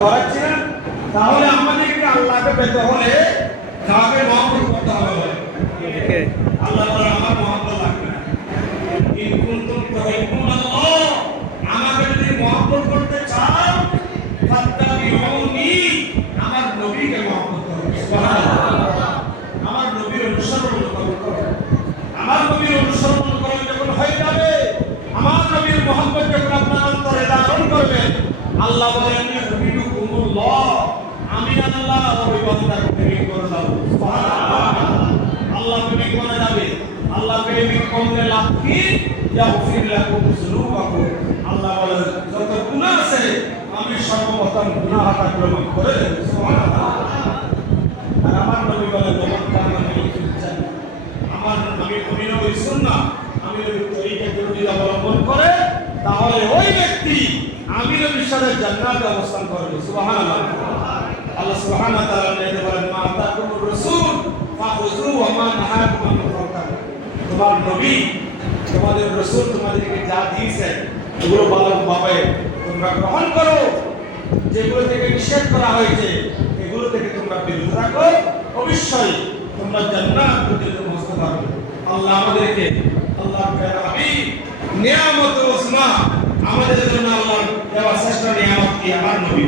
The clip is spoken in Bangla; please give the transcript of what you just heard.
করাচ্ছি না, তাহলে আমাদেরকে আল্লাহকে পেতে হলে কাকে মহব্বত করতে হবে? আল্লাহ বলেন আমার মহব্বত লাগবে না। ইন কুনতুম তুহিব্বুনাল্লাহ, আমাকে যদি মহব্বত করতে চাও ফাত্তাবিউনি, আমার নবীকে মহব্বত করো। সুবহানাল্লাহ। আমার নবীর অনুসরণ করো। আমার নবীর অনুসরণ করো, যখন হয়ে যাবে আমার নবীর মহব্বত যখন আপনার অন্তরে ধারণ করবে, আল্লাহ বলেন ইউহিব্বুকুমুল্লাহ, আমি আল্লাহ ওই বান্দার প্রেমিক করে যাব। সুবহানাল্লাহ। আল্লাহ প্রেমিক করে যাবে। আল্লাহ প্রেমিক করলে লাভ কি? ইয়াগফির লাকুম যুনুবাকুম, আল্লাহ বলেন যত গুনাহ আছে আমি সর্বপ্রথম গুনাহটা গ্রহণ করে দেব। সুবহানাল্লাহ। আর আমার নবী বলেন ওমান কানা মিনকুম জান্নাহ, আমার আমি নবীর সুন্নাহ, আমি নবীর তরিকাকে যদি অবলম্বন করে তাহলে ওই ব্যক্তি আমি নবীর সাথে জান্নাতে অবস্থান করবে। সুবহানাল্লাহ। আল্লাহ সুবহানাহু ওয়া তাআলা বলেন মা আতাকুমুর রাসূল ফাখুযু ওয়া মা নাহাকুম আনহু ফান্তাহু, তোমার নবী তোমাদের রাসূল তোমাদেরকে যা দিয়েছে এগুলো ভালোভাবে তোমরা গ্রহণ করো, যেগুলো থেকে নিষেধ করা হয়েছে এগুলো থেকে তোমরা বিরত থাকো, অবশ্যই তোমরা জান্নাতে পৌঁছতে পারবে। আল্লাহ আমাদেরকে আল্লাহর হাবিব নিয়ামত ওসমা আমাদের জন্য আল্লাহ দেওয়া শ্রেষ্ঠ নিয়ামত কি আমার নবী।